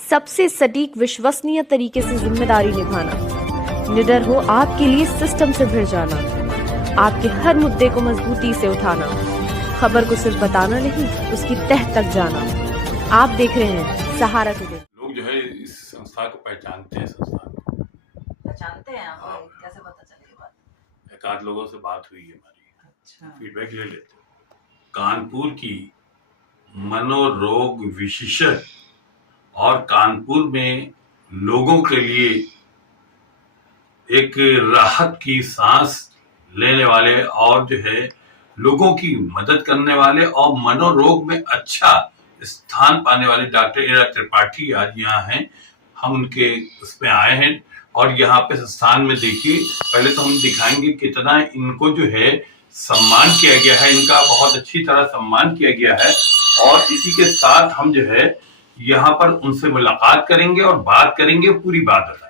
सबसे सटीक विश्वसनीय तरीके से जिम्मेदारी निभाना, निडर हो आपके लिए सिस्टम से भिड़ जाना, आपके हर मुद्दे को मजबूती से उठाना, खबर को सिर्फ बताना नहीं उसकी तह तक जाना। आप देख रहे हैं सहारा टुडे। लोग जो है इस संस्था को पहचानते हैं, संस्थान को पहचानते हैं आप? कैसे पता चली बात? एक आध लोगों से बात हुई है हमारी, अच्छा, फीडबैक ले लेते हैं। कानपुर की मनोरोग विशेषज्ञ और कानपुर में लोगों के लिए एक राहत की सांस लेने वाले और जो है लोगों की मदद करने वाले और मनोरोग में अच्छा स्थान पाने वाले डॉक्टर इरा त्रिपाठी आज यहाँ हैं। हम उनके उसमें आए हैं और यहाँ पे संस्थान में देखिए, पहले तो हम दिखाएंगे कितना इनको जो है सम्मान किया गया है, इनका बहुत अच्छी तरह सम्मान किया गया है। और इसी के साथ हम जो है यहाँ पर उनसे मुलाकात करेंगे और बात करेंगे, पूरी बात बताएंगे।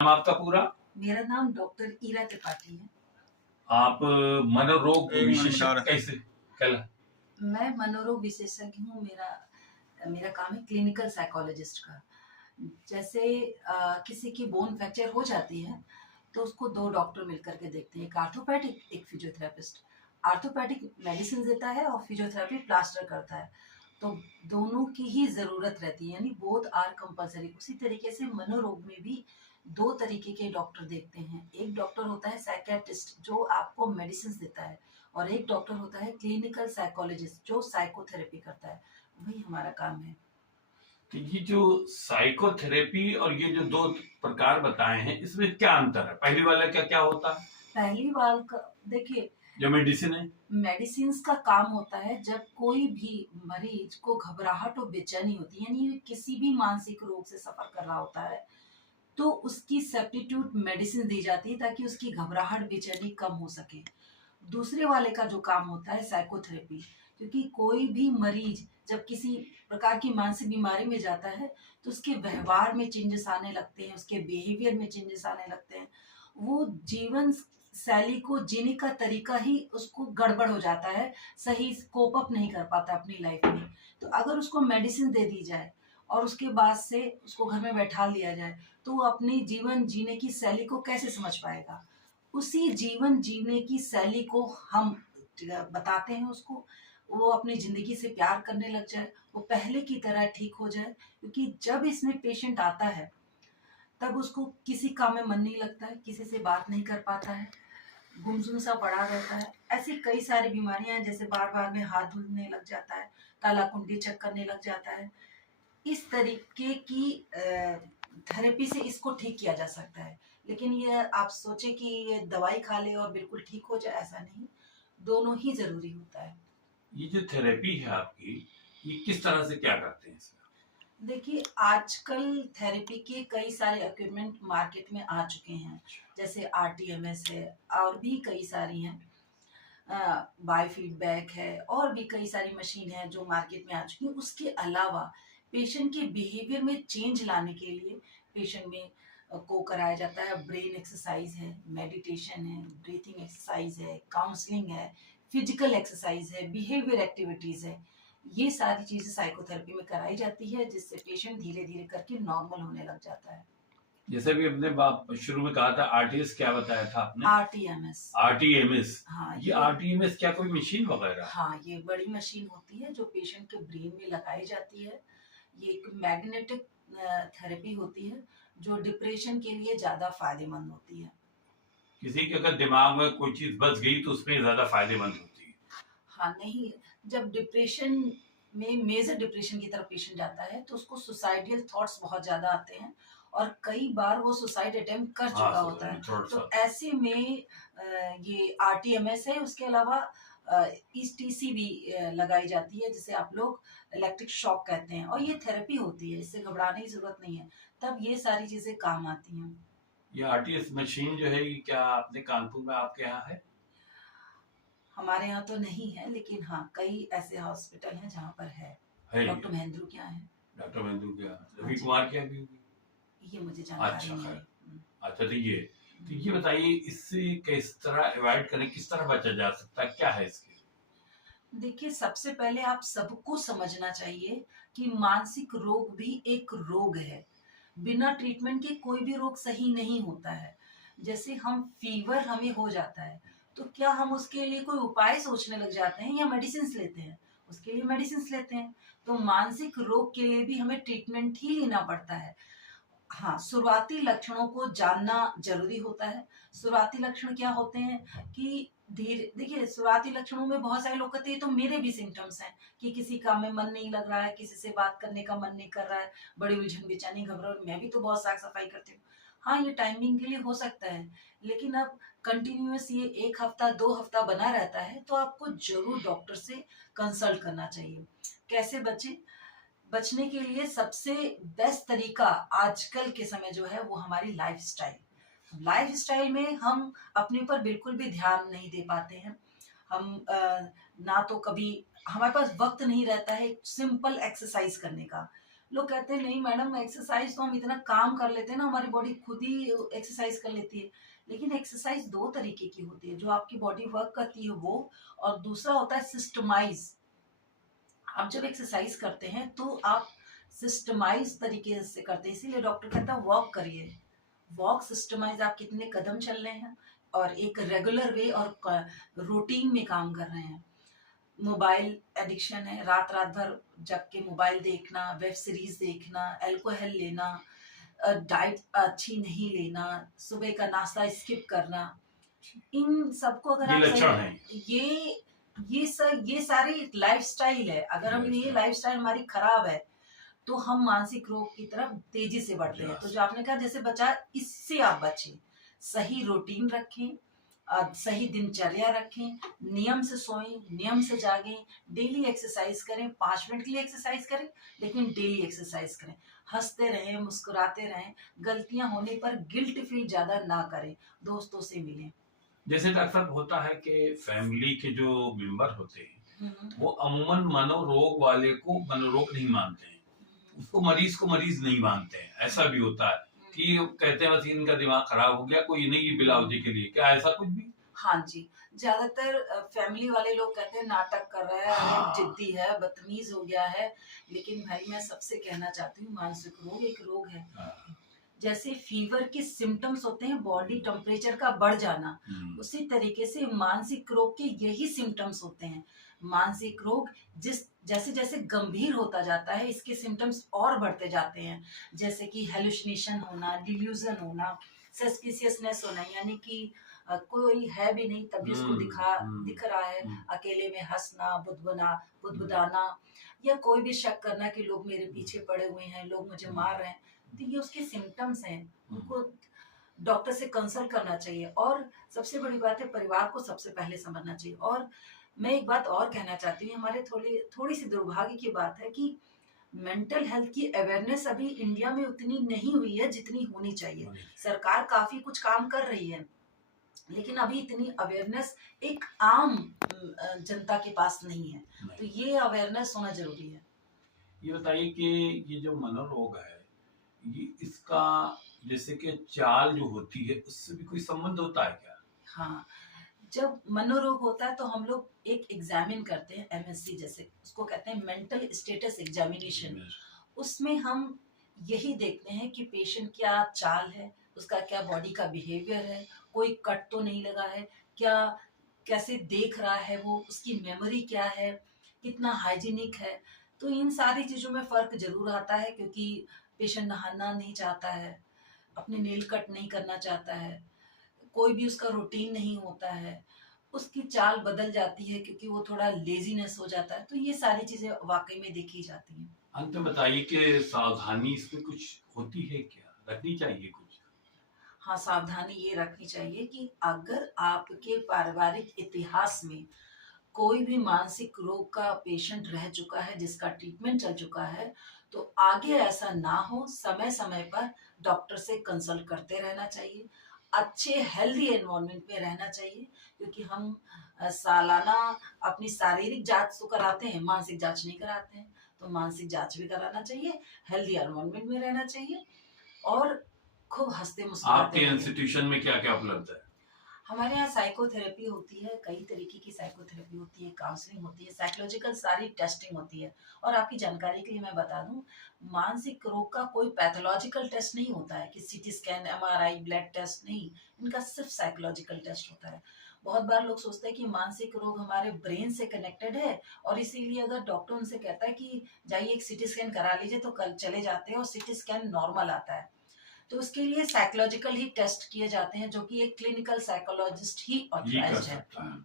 आपका पूरा? मेरा नाम डॉक्टर इरा त्रिपाठी है। आप मनोरोग विशेषज्ञ कैसे कहला? मैं मनोरोग विशेषज्ञ हूँ। मेरा काम है क्लिनिकल साइकोलॉजिस्ट का। जैसे किसी की बोन फ्रैक्चर हो जाती है तो उसको दो डॉक्टर मिलकर के देखते हैं, एक आर्थोपैडिक, एक फिजियोथेरेपिस्ट। आर्थोपैडिक मेडिसिन देता है और फिजियोथेरेपी प्लास्टर करता है, तो दोनों की ही ज़रूरत रहती है, यानी बोथ आर कंपलसरी। उसी तरीके से मनोरोग में भी दो तरीके के डॉक्टर देखते हैं। एक डॉक्टर होता है साइकियाट्रिस्ट जो आपको मेडिसिन देता है, और एक डॉक्टर होता है क्लिनिकल साइकोलॉजिस्ट जो साइकोथेरेपी करता है। वही हमारा काम है। तो ये जो साइकोथेरेपी और ये जो दो प्रकार बताए हैं, इसमें क्या अंतर है? पहली वाला क्या क्या होता है? पहली बार का देखिए, जो मेडिसिन है, मेडिसिन का काम होता है जब कोई भी मरीज को घबराहट और बेचैनी होती है, यानी किसी भी मानसिक रोग से सफर कर रहा होता है, तो उसकी सब्स्टिट्यूट मेडिसिन दी जाती है ताकि उसकी घबराहट बेचैनी कम हो सके। दूसरे वाले का जो काम होता है साइकोथेरेपी, क्योंकि कोई भी मरीज जब किसी प्रकार की मानसिक बीमारी में जाता है तो उसके व्यवहार में चेंजेस आने लगते हैं, उसके बिहेवियर में चेंजेस आने लगते हैं, वो जीवन शैली को जीने का तरीका ही उसको गड़बड़ हो जाता है, सही कोप अप नहीं कर पाता अपनी लाइफ में। तो अगर उसको मेडिसिन दे दी जाए और उसके बाद से उसको घर में बैठा लिया जाए तो वो अपनी जीवन जीने की शैली को कैसे समझ पाएगा। उसी जीवन जीने की शैली को हम बताते हैं उसको, वो अपनी जिंदगी से प्यार करने लग जाए, वो पहले की तरह ठीक हो जाए। क्योंकि जब इसमें पेशेंट आता है तब उसको किसी काम में मन नहीं लगता है, किसी से बात नहीं कर पाता है, गुमसुम सा पड़ा रहता है। ऐसी कई सारी बीमारियां हैं, जैसे बार बार में हाथ धुलने लग जाता है, काला कुंडी चेक करने लग जाता है। इस तरीके की थेरेपी से इसको ठीक किया जा सकता है। लेकिन ये आप सोचे कि ये दवाई खा ले और बिल्कुल ठीक हो जाए, ऐसा नहीं, दोनों ही जरूरी होता है। ये जो थेरेपी है आपकी, ये किस तरह से क्या करते हैं इसमें? देखिए, आजकल थेरेपी के कई सारे इक्विपमेंट मार्केट में आ चुके हैं, जैसे आरटीएमएस है और भी कई सारी हैं। बाय फीडबैक है और भी कई सारी मशीन है जो मार्केट में आ चुकी हैं। उसके अलावा पेशेंट के बिहेवियर में चेंज लाने के लिए पेशेंट में को कराया जाता है। ब्रेन एक्सरसाइज है, मेडिटेशन है, ब्रीथिंग एक्सरसाइज है, काउंसलिंग है, फिजिकल एक्सरसाइज है, बिहेवियर एक्टिविटीज है। ये सारी चीजें साइकोथेरेपी में कराई जाती है, जिससे पेशेंट धीरे धीरे करके नॉर्मल होने लग जाता है। जैसे भी अपने बाप शुरू में कहा था, आरटीएस क्या बताया था आपने? आरटीएमएस। आरटीएमएस। हाँ, ये आरटीएमएस क्या कोई मशीन वगैरह? हाँ, ये बड़ी मशीन होती है जो पेशेंट के ब्रेन में लगाई जाती है। ये एक मैग्नेटिक थेरेपी होती है जो डिप्रेशन के लिए ज्यादा फायदेमंद होती है। किसी के अगर दिमाग में कोई चीज बस गई तो उसमें ज्यादा फायदेमंद होती है। हाँ, नहीं, जब डिप्रेशन में मेजर डिप्रेशन की तरफ पेशेंट जाता है तो उसको सुसाइडियल थॉट्स बहुत ज्यादा आते हैं और कई बार वो सुसाइड अटेम्प्ट कर चुका होता है। तो ऐसे में ये आरटीएमएस है। उसके अलावा ईटीसी भी लगाई जाती है, जिसे आप लोग इलेक्ट्रिक शॉक कहते हैं, और ये थेरेपी होती है, इससे घबराने की जरूरत नहीं है। तब ये सारी चीजें काम आती हैं। ये आरटीएस मशीन जो है, ये क्या अपने कानपुर में आपके यहाँ है? हमारे यहाँ तो नहीं है, लेकिन हाँ, कई ऐसे हॉस्पिटल हैं जहाँ पर है। डॉक्टर महेंद्रू क्या है? डॉक्टर महेंद्रू क्या, रवि कुमार क्या भी होगी? ये मुझे जानकारी नहीं है। अच्छा, तो ये बताइए, इससे किस तरह अवॉइड करें, किस तरह बचा जा सकता है, क्या है इसके? देखिए, सबसे पहले आप सबको समझना चाहिए कि मानसिक रोग भी एक रोग है। बिना ट्रीटमेंट के कोई भी रोग सही नहीं होता है। जैसे हम फीवर हमें हो जाता है, तो क्या हम उसके लिए कोई उपाय सोचने लग जाते हैं या मेडिसिन लेते हैं? उसके लिए मेडिसिन लेते हैं। तो मानसिक रोग के लिए भी हमें ट्रीटमेंट ही लेना पड़ता है। हाँ, शुरुआती लक्षणों को जानना जरूरी होता है। शुरुआती लक्षण क्या होते हैं कि धीरे देखिए, शुरुआती लक्षणों में बहुत सारे लोग कहते हैं तो मेरे भी सिम्टम्स हैं कि किसी काम में मन नहीं लग रहा है, किसी से बात करने का मन नहीं कर रहा है, बड़ी उलझन बेचैनी, घबराहट। मैं भी तो बहुत साफ सफाई करती हूँ। हाँ, ये टाइमिंग के लिए हो सकता है, लेकिन अब कंटिन्यूअस ये 1 हफ्ता 2 हफ्ता बना रहता है तो आपको जरूर डॉक्टर से कंसल्ट करना चाहिए। कैसे बचने के लिए सबसे बेस्ट तरीका आजकल के समय जो है वो हमारी लाइफस्टाइल में हम अपने ऊपर बिल्कुल भी ध्यान नहीं दे पाते हैं। हम ना तो कभी हमारे पास वक्त नहीं रहता है सिंपल एक्सरसाइज करने का। लोग कहते हैं नहीं मैडम, एक्सरसाइज तो हम इतना काम कर लेते हैं ना, हमारी बॉडी खुद ही एक्सरसाइज कर लेती है। लेकिन एक्सरसाइज 2 तरीके की होती है, जो आपकी बॉडी वर्क करती है वो, और दूसरा होता है सिस्टमाइज। आप जब एक्सरसाइज करते हैं तो आप सिस्टमाइज तरीके से करते हैं, इसीलिए डॉक्टर कहता है वॉक करिए। वॉक सिस्टमाइज, आप कितने कदम चल रहे हैं और एक रेगुलर वे और रूटीन में काम कर रहे हैं। मोबाइल एडिक्शन है, रात रात भर जग के मोबाइल देखना, वेब सीरीज देखना, अल्कोहल लेना, डाइट अच्छी नहीं लेना, सुबह का नाश्ता स्किप करना, इन सबको अगर आप ये सारी लाइफस्टाइल है। अगर हम ये लाइफस्टाइल हमारी खराब है तो हम मानसिक रोग की तरफ तेजी से बढ़ते हैं। तो जो आपने कहा जैसे बचा, इससे आप बचें। सही रूटीन रखें, सही दिनचर्या रखें, नियम से सोएं, नियम से जागें, डेली एक्सरसाइज करें। 5 मिनट के लिए एक्सरसाइज करें, लेकिन डेली एक्सरसाइज करें। हंसते रहें, मुस्कुराते रहें, गलतियां होने पर गिल्ट फील ज्यादा ना करें, दोस्तों से मिलें। जैसे डॉक्टर साहब होता है कि फैमिली के जो मेंबर होते हैं वो अमूमन मनोरोग वाले को मनोरोग नहीं मानते हैं, उसको मरीज नहीं मानते हैं। ऐसा भी होता है कि कहते हैं बस इनका दिमाग खराब हो गया, कोई नहीं बिलावजी के लिए, क्या ऐसा कुछ भी? हाँ जी, ज्यादातर फैमिली वाले लोग कहते हैं नाटक कर रहा है, हाँ। जिद्दी है, बदतमीज हो गया है। लेकिन भाई मैं सबसे कहना चाहती हूँ, मानसिक रोग एक रोग है। हाँ। जैसे फीवर के सिम्टम्स होते हैं बॉडी टेम्परेचर का बढ़ जाना, उसी तरीके से मानसिक रोग के यही सिम्टम्स होते हैं। मानसिक रोग जैसे जैसे गंभीर होता जाता है, इसके सिम्टम्स और बढ़ते जाते हैं, जैसे कि हेलुसिनेशन होना, डिल्यूजन होना, सस्पिशियसनेस होना, यानी कि कोई है भी नहीं तभी उसको दिख रहा है, अकेले में हंसना, बुदबुदाना, या कोई भी शक करना कि लोग मेरे पीछे पड़े हुए हैं, लोग मुझे मार रहे हैं। तो ये उसके सिम्टम्स हैं, उनको डॉक्टर से कंसल्ट करना चाहिए। और सबसे बड़ी बात है, परिवार को सबसे पहले समझना चाहिए। और मैं एक बात और कहना चाहती हूँ, हमारे थोड़ी सी दुर्भाग्य की बात है कि मेंटल हेल्थ की अवेयरनेस अभी इंडिया में उतनी नहीं हुई है जितनी होनी चाहिए। सरकार काफी कुछ काम कर रही है, लेकिन अभी इतनी अवेयरनेस एक आम जनता के पास नहीं है। तो ये अवेयरनेस होना जरूरी है। ये बताइए कि ये जो मनोरोग है, ये इसका जैसे कि चाल जो होती है उससे भी कोई संबंध होता है क्या? हाँ, जब मनोरोग होता है तो हम लोग एक एग्जामिन करते हैं, एमएससी जैसे उसको कहते हैं, मेंटल स्टेटस एग्जामिनेशन। उसमें हम यही देखते हैं कि पेशेंट क्या चाल है, उसका क्या बॉडी का बिहेवियर है, कोई कट तो नहीं लगा है क्या, कैसे देख रहा है वो, उसकी मेमोरी क्या है, कितना हाइजीनिक है। तो इन सारी चीजों में फर्क जरूर आता है, क्योंकि पेशेंट नहाना नहीं चाहता है, अपने नेल कट नहीं करना चाहता है, कोई भी उसका रूटीन नहीं होता है, उसकी चाल बदल जाती है क्योंकि वो थोड़ा लेजीनेस हो जाता है। तो ये सारी चीजें वाकई में देखी जाती हैं। अंत में बताइए कि सावधानी इसमें कुछ होती है क्या, रखनी चाहिए कुछ? हाँ, सावधानी ये रखनी चाहिए कि अगर आपके पारिवारिक इतिहास में कोई भी मानसिक रोग का पेशेंट रह चुका है जिसका ट्रीटमेंट चल चुका है, तो आगे ऐसा ना हो, समय समय पर डॉक्टर से कंसल्ट करते रहना चाहिए, अच्छे हेल्दी एनवायरनमेंट में रहना चाहिए। क्योंकि हम सालाना अपनी शारीरिक जांच तो कराते हैं, मानसिक जांच नहीं कराते हैं। तो मानसिक जांच भी कराना चाहिए, हेल्दी एनवायरनमेंट में रहना चाहिए और खूब हंसते मुस्कुराते आपके रहिए। इंस्टीट्यूशन में क्या क्या उपलब्ध है? हमारे यहाँ साइकोथेरेपी होती है, कई तरीके की साइकोथेरेपी होती है, काउंसलिंग होती है, साइकोलॉजिकल सारी टेस्टिंग होती है। और आपकी जानकारी के लिए मैं बता दूं, मानसिक रोग का कोई पैथोलॉजिकल टेस्ट नहीं होता है कि CT scan, MRI, blood test नहीं, इनका सिर्फ साइकोलॉजिकल टेस्ट होता है। बहुत बार लोग सोचते हैं कि मानसिक रोग हमारे ब्रेन से कनेक्टेड है, और इसीलिए अगर डॉक्टर उनसे कहता है कि जाइए एक सीटी स्कैन करा लीजिए, तो कल चले जाते हैं और सीटी स्कैन नॉर्मल आता है। तो उसके लिए साइकोलॉजिकल ही टेस्ट किए जाते हैं, जो कि एक क्लिनिकल साइकोलॉजिस्ट ही ये कर ऑथराइज्ड है। सकता है।